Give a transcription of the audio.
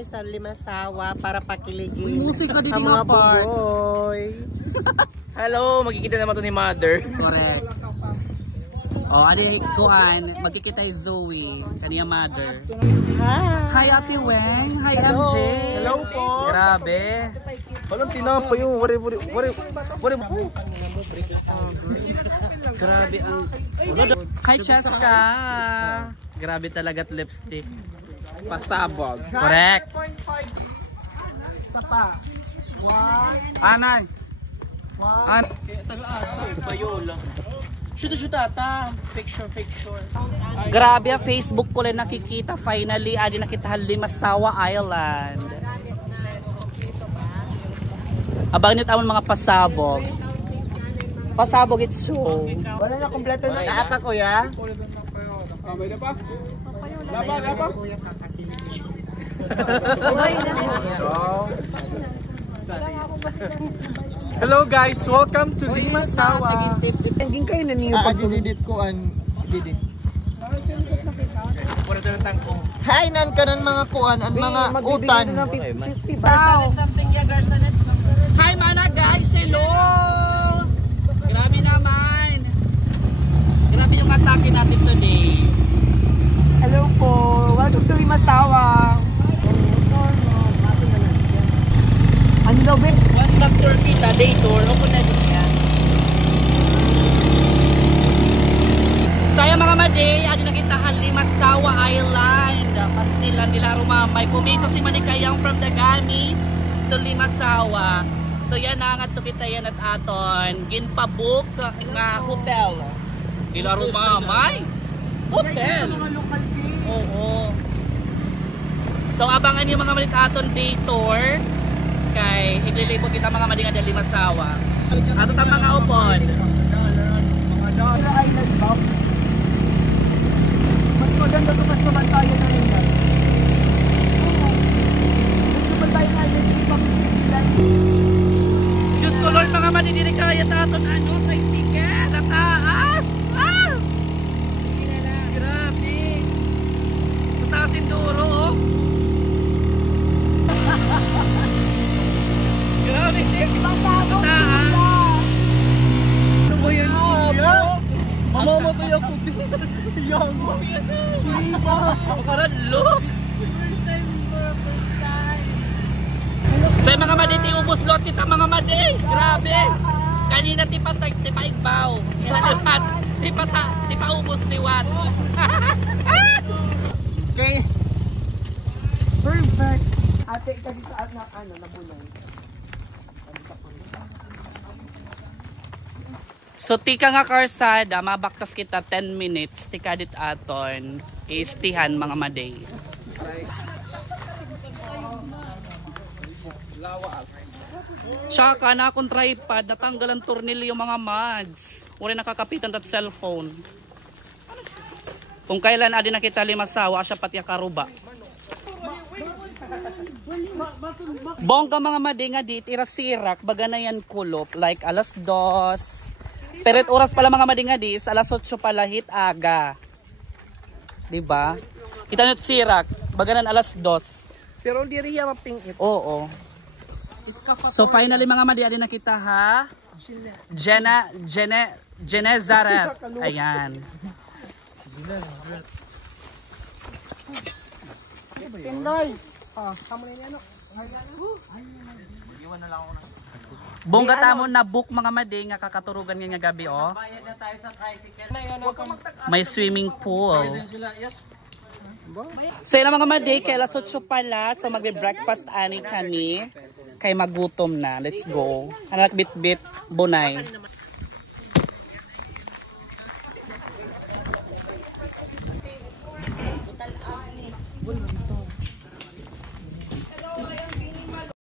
kami sa Limasawa para pakiligin musika din ang mga buboy. Hello, magkikita naman to ni Mother. Correct. Oh, adi kuan, magkikita yung Zoe, kaniya mother. Hi Ate Weng, hi MJ. Hello po. Grabe. Walang tinapa yung wari. Grabe ang hi Cheska. Grabe talaga't lipstick. Pasabog. Correct. Anay. Payola. Shoot ata. Picture. Grabe, Facebook ko lang nakikita. Finally, adi nakita Limasawa Island. Abang nito amon mga pasabog. Pasabog it's show. Wala na kompleto na kaapa kuya. May na pa? Laba. Hello guys, welcome to Limasawa. Naging kayo na niyo pag didit ko an didit. Puro to ng tangko. Hi nan kanon mga kuan an mga utan. 50 ba? Hi mana guys, hello! Grabe naman! Grabe yung atake natin today. Hello po. Welcome to Limasawa. Ano daw ba? One stop tour kita, day tour. Opo na din yan. Saya mga maday, adi nakita Limasawa Island. Pastilan nila rumamay. Kumito si Manikayang from Dagami to Limasawa. So yan na nga to kita yan at aton. Ginpabook nga hotel. Nila rumamay. Hotel. Oo. So abangan yung mga malit aton day tour. Kay iglilibot kita mga madinga ng Limasawa. Ato tang mga upon. Island ba? Mas maganda to mas mabantayan na rin yan. Mas mabantayan na rin yung Diyos ko Lord, mga madidiri kaya taton ano sa isikat at taas. Ah! Grabe. Tutasin duro oh. Grabe siya. Taas. Ano ba yan? Mamamatay ako. Yang. Parang look. So mga maditi ubos lot kita mga madi. Grabe. Kanina tipa igbaw. Inalapat. Tipa ubos liwat. Okay. Perfect. Ate, ka dito at na nabunay. So tika nga karsada, mabaktas kita 10 minutes. Tika dit aton. Istihan mga maday. Tsaka na akong tripod, natanggal ang tornilyo mga mads. Wala nakakapitan at cellphone. Kung kailan adi nakita Limasawa, asya pati karuba. Bongga mga madinga dit, irasirak, baga na yan kulop, like alas 2. Pero oras pala mga madinga dit, alas 8 pala hit aga. Diba? Kita nyo sirak, baga na alas 2. Pero hindi rin yan mapingit. Oo. So finally mga madi, adi nakita ha? Genezaret. Ayan. Tindoy. Kamo na yan. Bongga tamon na book mga madi nga kakaturugan nga gabi oh. May swimming pool. So yun mga madi, kay alas 8 pala. So magbe-breakfast ani kami. Kay magutom na. Let's go. Anak bit-bit bunay.